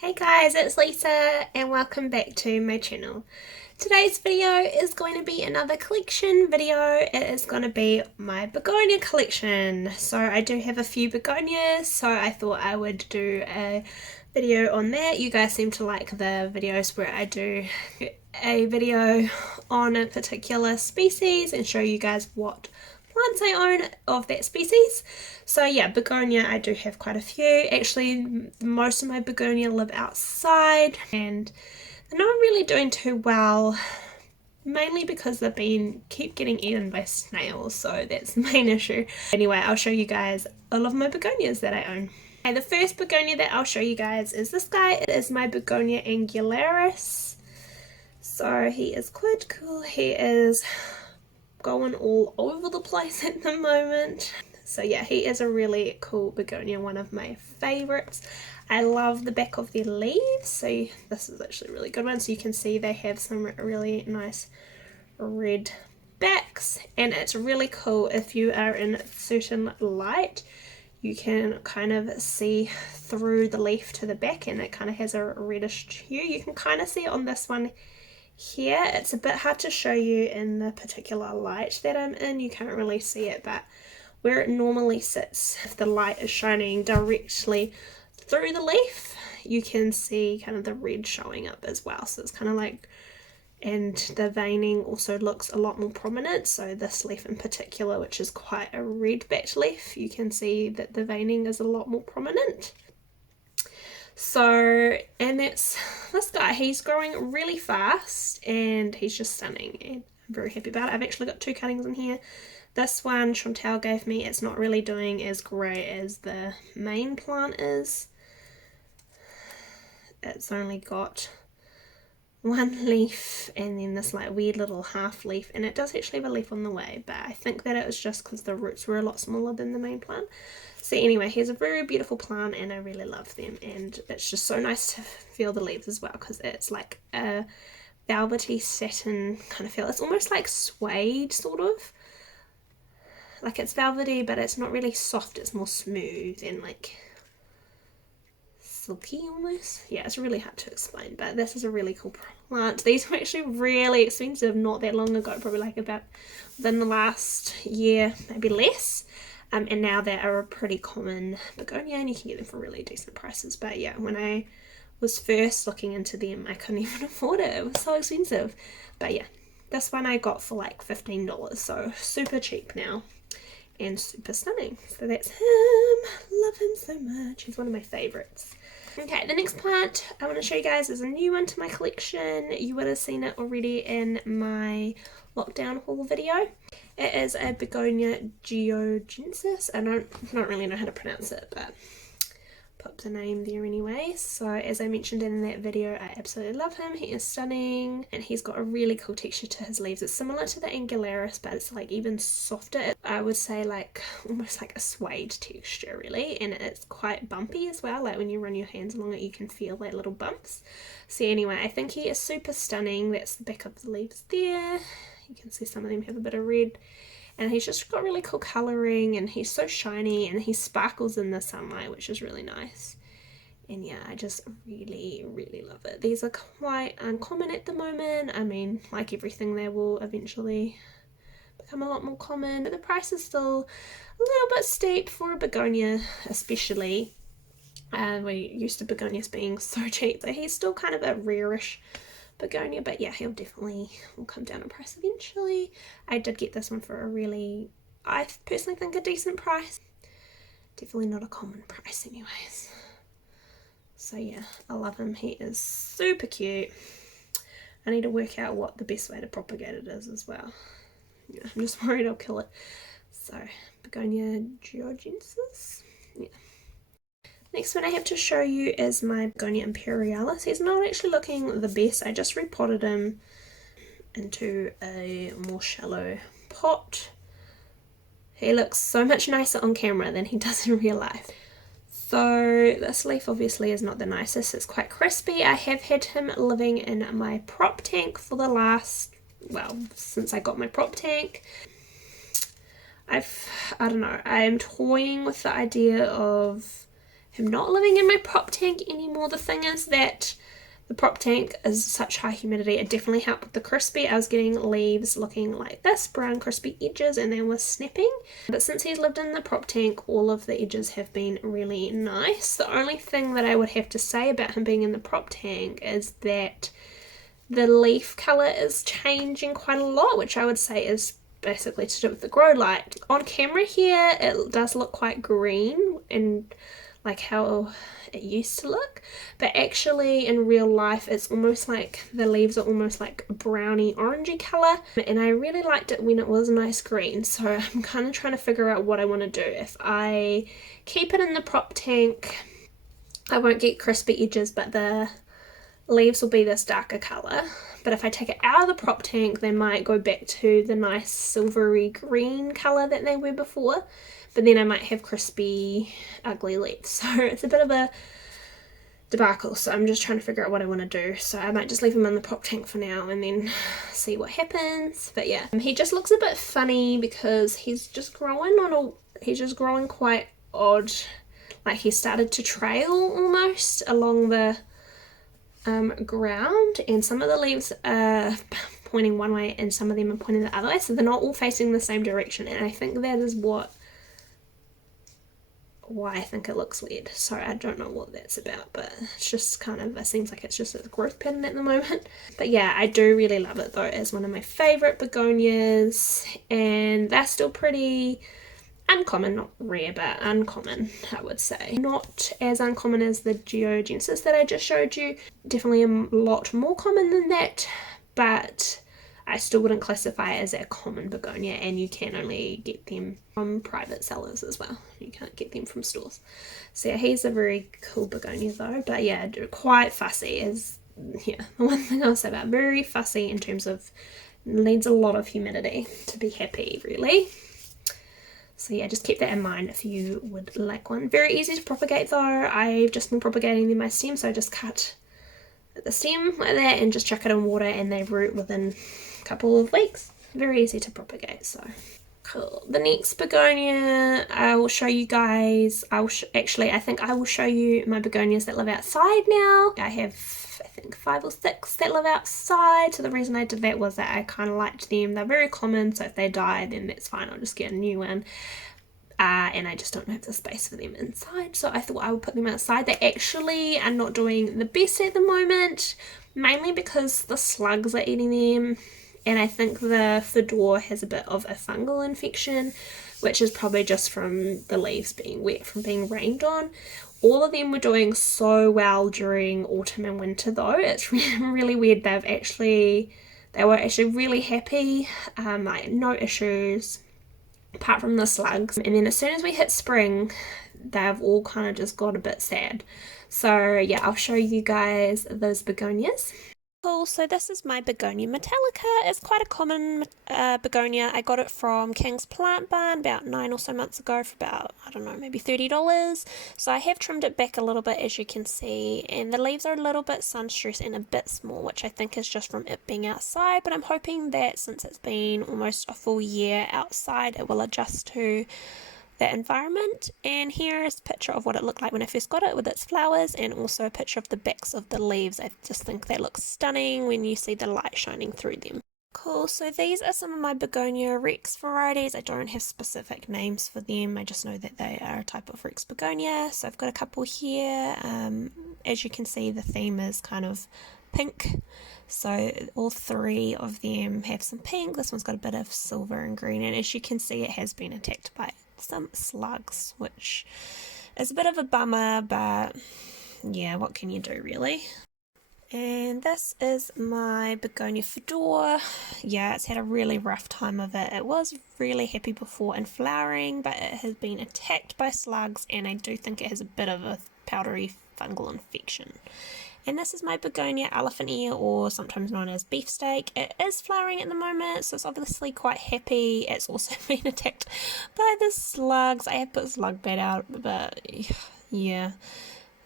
Hey guys, it's Lisa and welcome back to my channel. Today's video is going to be another collection video. It is going to be my begonia collection. So I do have a few begonias, so I thought I would do a video on that. You guys seem to like the videos where I do a video on a particular species and show you guys what plants I own of that species. So yeah, begonia, I do have quite a few. Actually, most of my begonia live outside and they're not really doing too well, mainly because they've keep getting eaten by snails, so that's the main issue. Anyway, I'll show you guys all of my begonias that I own. Okay, the first begonia that I'll show you guys is this guy. It is my Begonia Angularis. So he is quite cool. He is going all over the place at the moment. So yeah, he is a really cool begonia, one of my favorites. I love the back of their leaves. So this is actually a really good one. So you can see they have some really nice red backs, and it's really cool if you are in certain light. You can kind of see through the leaf to the back, and it kind of has a reddish hue. You can kind of see it on this one here. It's a bit hard to show you in the particular light that I'm in. You can't really see it, but where it normally sits, if the light is shining directly through the leaf, you can see kind of the red showing up as well. So it's kind of like, and the veining also looks a lot more prominent. So this leaf in particular, which is quite a red backed leaf, you can see that the veining is a lot more prominent. So, and that's this guy. He's growing really fast and he's just stunning, and I'm very happy about it. I've actually got two cuttings in here. This one Chantal gave me. It's not really doing as great as the main plant is. It's only got one leaf and then this like weird little half leaf, and it does actually have a leaf on the way, but I think that it was just because the roots were a lot smaller than the main plant. So anyway, he's a very beautiful plant and I really love them, and it's just so nice to feel the leaves as well because it's like a velvety satin kind of feel. It's almost like suede, sort of. Like it's velvety, but it's not really soft, it's more smooth and like silky almost. Yeah, it's really hard to explain, but this is a really cool plant. These were actually really expensive not that long ago, probably like about within the last year, maybe less. And now they are a pretty common begonia and you can get them for really decent prices. But yeah, when I was first looking into them, I couldn't even afford it. It was so expensive. But yeah, this one I got for like $15, so super cheap now and super stunning. So that's him. Love him so much. He's one of my favorites. Okay, the next plant I want to show you guys is a new one to my collection. You would have seen it already in my lockdown haul video. It is a Begonia Geogenesis. I don't really know how to pronounce it, but put the name there anyway. So as I mentioned in that video, I absolutely love him. He is stunning and he's got a really cool texture to his leaves. It's similar to the Angularis, but it's like even softer. I would say like almost like a suede texture really, and it's quite bumpy as well. Like when you run your hands along it, you can feel like little bumps. So anyway, I think he is super stunning. That's the back of the leaves there. You can see some of them have a bit of red. And he's just got really cool colouring and he's so shiny and he sparkles in the sunlight, which is really nice. And yeah, I just really, really love it. These are quite uncommon at the moment. I mean, like everything, they will eventually become a lot more common. But the price is still a little bit steep for a begonia, especially. We're used to begonias being so cheap, but he's still kind of a rarish begonia, but yeah, he'll definitely will come down in price eventually. I did get this one for a really, I personally think, a decent price. Definitely not a common price anyways. So yeah, I love him. He is super cute. I need to work out what the best way to propagate it is as well. Yeah, I'm just worried I'll kill it. So Begonia Geogenesis. Yeah. Next one I have to show you is my Begonia Imperialist. He's not actually looking the best. I just repotted him into a more shallow pot. He looks so much nicer on camera than he does in real life. So this leaf obviously is not the nicest. It's quite crispy. I have had him living in my prop tank for the last, well, since I got my prop tank. I don't know, I am toying with the idea of am not living in my prop tank anymore. The thing is that the prop tank is such high humidity, it definitely helped with the crispy. I was getting leaves looking like this, brown crispy edges, and they were snapping. But since he's lived in the prop tank, all of the edges have been really nice. The only thing that I would have to say about him being in the prop tank is that the leaf colour is changing quite a lot, which I would say is basically to do with the grow light. On camera here, it does look quite green and like how it used to look, but actually in real life it's almost like the leaves are almost like browny orangey colour, and I really liked it when it was nice green. So I'm kind of trying to figure out what I want to do. If I keep it in the prop tank, I won't get crispy edges, but the leaves will be this darker colour. But if I take it out of the prop tank, they might go back to the nice silvery green colour that they were before, but then I might have crispy ugly leaves. So it's a bit of a debacle, so I'm just trying to figure out what I want to do. So I might just leave him in the prop tank for now and then see what happens. But yeah, he just looks a bit funny because he's just growing quite odd. Like he started to trail almost along the ground, and some of the leaves are pointing one way and some of them are pointing the other way, so they're not all facing the same direction, and I think that is why I think it looks weird. So I don't know what that's about, but it's just kind of, it seems like it's just a growth pattern at the moment. But yeah, I do really love it though. It's one of my favourite begonias, and they're still pretty uncommon, not rare, but uncommon, I would say. Not as uncommon as the Geogenesis that I just showed you. Definitely a lot more common than that, but I still wouldn't classify it as a common begonia, and you can only get them from private sellers as well. You can't get them from stores. So yeah, he's a very cool begonia though, but yeah, quite fussy is, yeah, the one thing I'll say about, very fussy in terms of needs a lot of humidity to be happy, really. So yeah, just keep that in mind if you would like one. Very easy to propagate though. I've just been propagating them by stem, so I just cut the stem like that and just chuck it in water and they root within a couple of weeks. Very easy to propagate, so cool. The next begonia I will show you guys, I think I will show you my begonias that live outside now. I have, I think, 5 or 6 that live outside. So the reason I did that was that I kind of liked them. They're very common, so if they die then that's fine, I'll just get a new one. And I just don't have the space for them inside, so I thought I would put them outside. They actually are not doing the best at the moment, mainly because the slugs are eating them, and I think the fedora has a bit of a fungal infection, which is probably just from the leaves being wet from being rained on. All of them were doing so well during autumn and winter though. It's really weird. They were actually really happy, like no issues apart from the slugs, and then as soon as we hit spring they've all kind of just got a bit sad. So yeah, I'll show you guys those begonias. Cool, so this is my Begonia Metallica. It's quite a common begonia. I got it from King's Plant Barn about 9 or so months ago for about, I don't know, maybe $30. So I have trimmed it back a little bit, as you can see, and the leaves are a little bit sun-stressed and a bit small, which I think is just from it being outside, but I'm hoping that since it's been almost a full year outside, it will adjust to that environment. And here is a picture of what it looked like when I first got it with its flowers, and also a picture of the backs of the leaves. I just think they look stunning when you see the light shining through them. Cool, so these are some of my Begonia Rex varieties. I don't have specific names for them, I just know that they are a type of Rex begonia. So I've got a couple here. As you can see, the theme is kind of pink, so all 3 of them have some pink. This one's got a bit of silver and green, and as you can see it has been attacked by some slugs, which is a bit of a bummer, but yeah, what can you do really? And this is my Begonia fedora. Yeah, it's had a really rough time of it. It was really happy before in flowering, but it has been attacked by slugs, and I do think it has a bit of a powdery fungal infection. And this is my Begonia elephant ear, or sometimes known as beefsteak. It is flowering at the moment, so it's obviously quite happy. It's also been attacked by the slugs. I have put slug bait out, but yeah,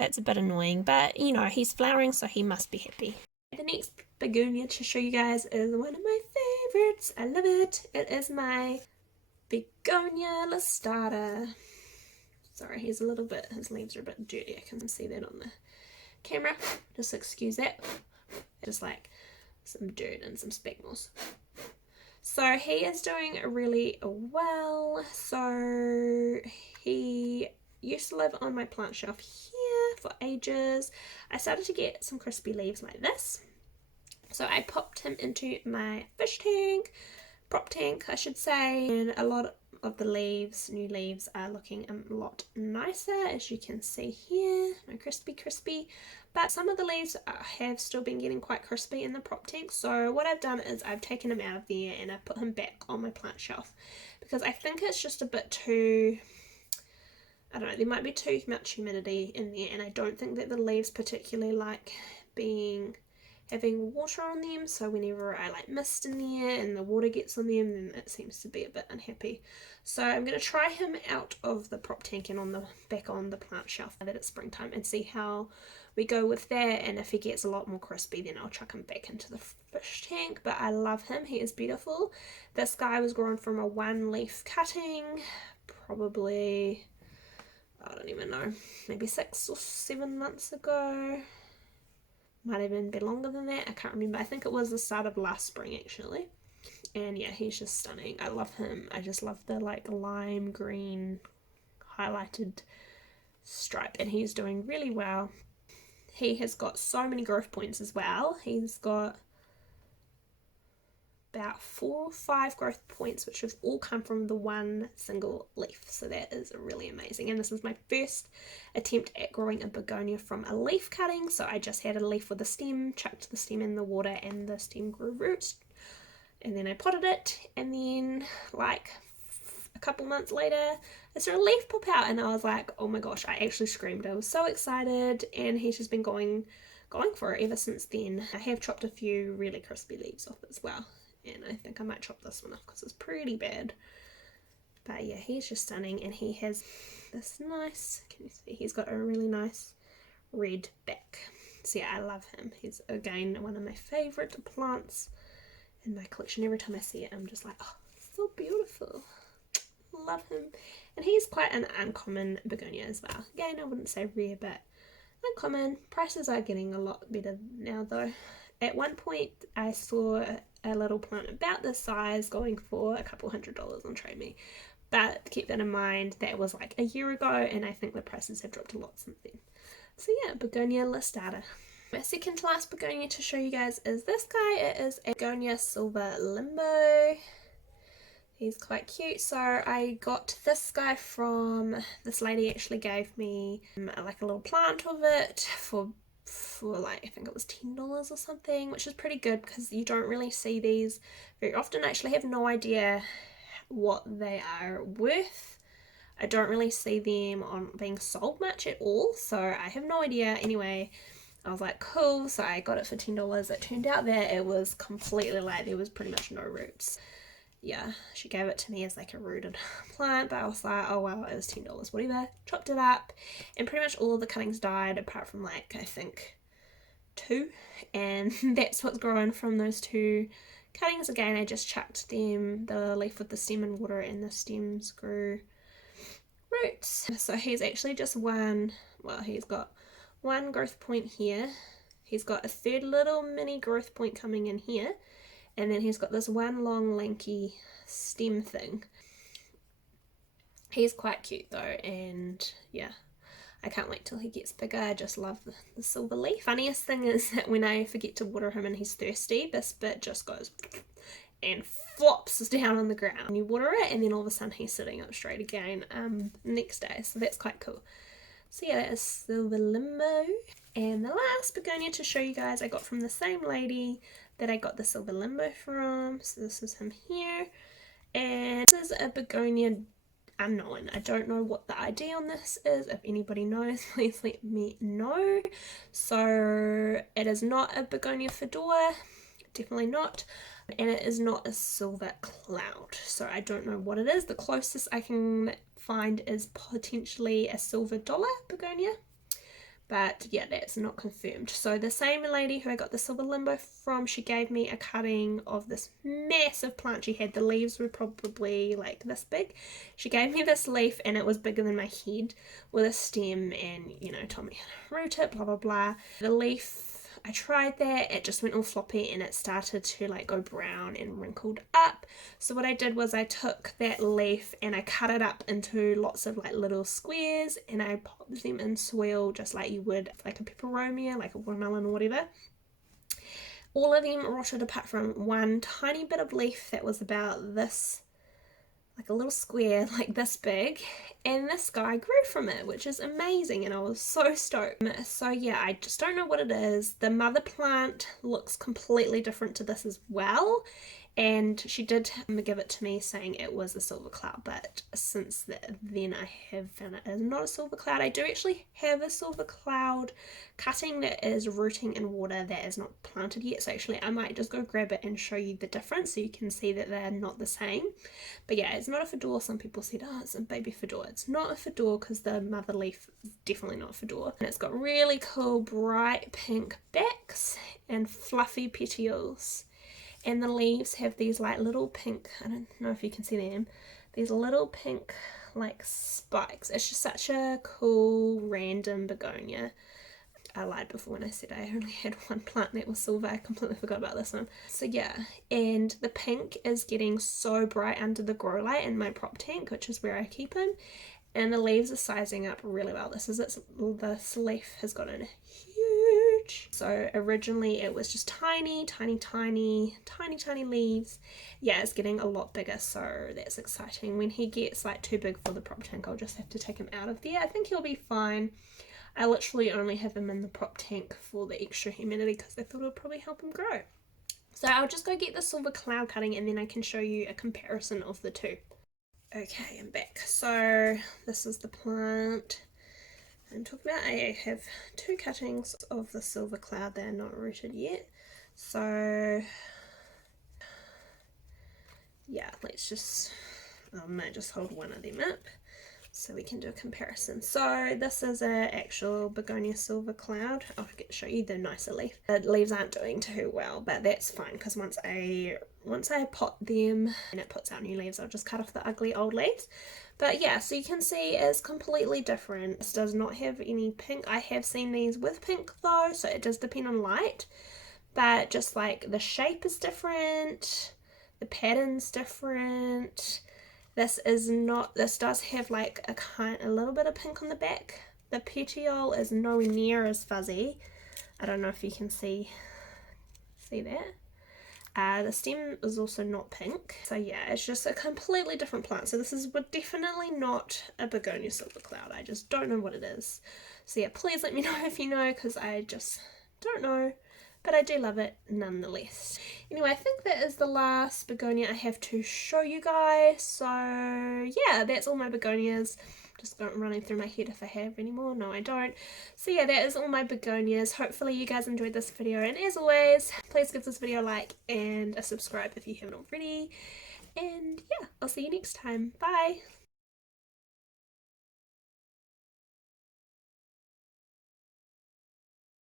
it's a bit annoying. But you know, he's flowering, so he must be happy. The next begonia to show you guys is one of my favorites. I love it. It is my Begonia Lastada. Sorry, he's a little bit, his leaves are a bit dirty. I can see that on the camera. Just excuse that. Just like some dirt and some speckles. So he is doing really well. So he used to live on my plant shelf here for ages. I started to get some crispy leaves like this. So I popped him into my fish tank, prop tank I should say, and a lot of the leaves, new leaves, are looking a lot nicer, as you can see here. No crispy, but some of the leaves have still been getting quite crispy in the prop tank. So what I've done is I've taken him out of there and I've put him back on my plant shelf, because I think it's just a bit too, I don't know, there might be too much humidity in there, and I don't think that the leaves particularly like having water on them. So whenever I like mist in there and the water gets on them, then it seems to be a bit unhappy. So I'm going to try him out of the prop tank and back on the plant shelf now that it's springtime, and see how we go with that. And if he gets a lot more crispy, then I'll chuck him back into the fish tank. But I love him, he is beautiful. This guy was grown from a 1 leaf cutting, probably, I don't even know, maybe 6 or 7 months ago. Might even be longer than that, I can't remember. I think it was the start of last spring actually. And yeah, he's just stunning. I love him. I just love the like lime green highlighted stripe, and he's doing really well. He has got so many growth points as well. He's got about 4 or 5 growth points, which have all come from the 1 single leaf. So that is really amazing. And this is my first attempt at growing a begonia from a leaf cutting. So I just had a leaf with a stem, chucked the stem in the water, and the stem grew roots. And then I potted it, and then like a couple months later I saw a leaf pop out, and I was like, oh my gosh, I actually screamed. I was so excited, and he's just been going for it ever since then. I have chopped a few really crispy leaves off as well, and I think I might chop this one off because it's pretty bad. But yeah, he's just stunning, and he has this nice, can you see, he's got a really nice red back. So yeah, I love him. He's again one of my favourite plants in my collection. Every time I see it, I'm just like, oh, so beautiful. Love him. And he's quite an uncommon begonia as well. Again, I wouldn't say rare, but uncommon. Prices are getting a lot better now though. At one point I saw a little plant about this size going for a couple $100 on Trade Me, but keep that in mind, that was like a year ago, and I think the prices have dropped a lot since then. So yeah, Begonia Lastada. My second to last begonia to show you guys is this guy. It is a Begonia Silver Limbo. He's quite cute. So I got this guy from, this lady actually gave me like a little plant of it for like, I think it was $10 or something, which is pretty good because you don't really see these very often. I actually have no idea what they are worth. I don't really see them on being sold much at all, so I have no idea. Anyway, I was like, cool, so I got it for $10. It turned out that it was completely like, there was pretty much no roots. Yeah, she gave it to me as like a rooted plant, but I was like, oh well, it was $10, whatever. Chopped it up, and pretty much all of the cuttings died apart from like, I think 2, and that's what's grown from those 2 cuttings. Again, I just chucked them, the leaf with the stem in water, and the stems grew roots. So he's actually just one, well, he's got 1 growth point here, he's got a 3rd little mini growth point coming in here, and then he's got this 1 long lanky stem thing. He's quite cute though, and yeah, I can't wait till he gets bigger. I just love the silver leaf. Funniest thing is that when I forget to water him and he's thirsty, this bit just goes and flops down on the ground. And you water it, and then all of a sudden he's sitting up straight again next day, so that's quite cool. So yeah, that is Silver Limbo. And the last begonia to show you guys I got from the same lady that I got the Silver Limbo from. So this is him here. And this is a Begonia Unknown. I don't know what the idea on this is. If anybody knows, please let me know. So it is not a Begonia Fedora, definitely not. And it is not a silver cloud. So I don't know what it is. The closest I can find is potentially a silver dollar begonia. but yeah, that's not confirmed. So the same lady who I got the silver limbo from, she gave me a cutting of this massive plant she had. The leaves were probably like this big. She gave me this leaf and it was bigger than my head with a stem, and you know, told me how to root it, blah blah blah. The leaf, I tried that, it just went all floppy and it started to like go brown and wrinkled up. So what I did was I took that leaf and I cut it up into lots of like little squares, and I popped them in soil just like you would like a peperomia, like a watermelon or whatever. All of them rotted apart from one tiny bit of leaf that was about this, like a little square like this big, and this guy grew from it, which is amazing, and I was so stoked. So yeah, I just don't know what it is. The mother plant looks completely different to this as well, and she did give it to me saying it was a silver cloud, but since then I have found it is not a silver cloud. I do actually have a silver cloud cutting that is rooting in water that is not planted yet, so actually I might just go grab it and show you the difference so you can see that they're not the same. But yeah, it's not a fedora. Some people said, oh, it's a baby fedora. It's not a fedora because the mother leaf is definitely not a fedora. And it's got really cool bright pink backs and fluffy petioles. And the leaves have these like little pink, I don't know if you can see them, these little pink like spikes. It's just such a cool random begonia. I lied before when I said I only had one plant that was silver. I completely forgot about this one. So yeah, and the pink is getting so bright under the grow light in my prop tank, which is where I keep him, and the leaves are sizing up really well. This leaf has gotten huge. So originally it was just tiny leaves. Yeah, it's getting a lot bigger, so that's exciting. When he gets like too big for the prop tank, I'll just have to take him out of there. I think he'll be fine. I literally only have him in the prop tank for the extra humidity because I thought it would probably help him grow. So I'll just go get the silver cloud cutting and then I can show you a comparison of the two. Okay, I'm back. So this is the plant I'm talking about. I have two cuttings of the silver cloud. They're not rooted yet. So yeah, I might just hold one of them up so we can do a comparison. So this is an actual Begonia silver cloud. I'll show you the nicer leaf. The leaves aren't doing too well, but that's fine because once I pot them and it puts out new leaves, I'll just cut off the ugly old leaves. But yeah, so you can see it's completely different. This does not have any pink. I have seen these with pink though, so it does depend on light. But just like the shape is different, the pattern's different. This does have like a little bit of pink on the back. The petiole is nowhere near as fuzzy. I don't know if you can see that. The stem is also not pink. So yeah, it's just a completely different plant. So this is definitely not a Begonia silver cloud. I just don't know what it is. So yeah, please let me know if you know, because I just don't know. But I do love it nonetheless. Anyway, I think that is the last begonia I have to show you guys. So yeah, that's all my begonias. Just running through my head if I have any more. No, I don't. So yeah, that is all my begonias. Hopefully you guys enjoyed this video. And as always, please give this video a like and a subscribe if you haven't already. And yeah, I'll see you next time. Bye!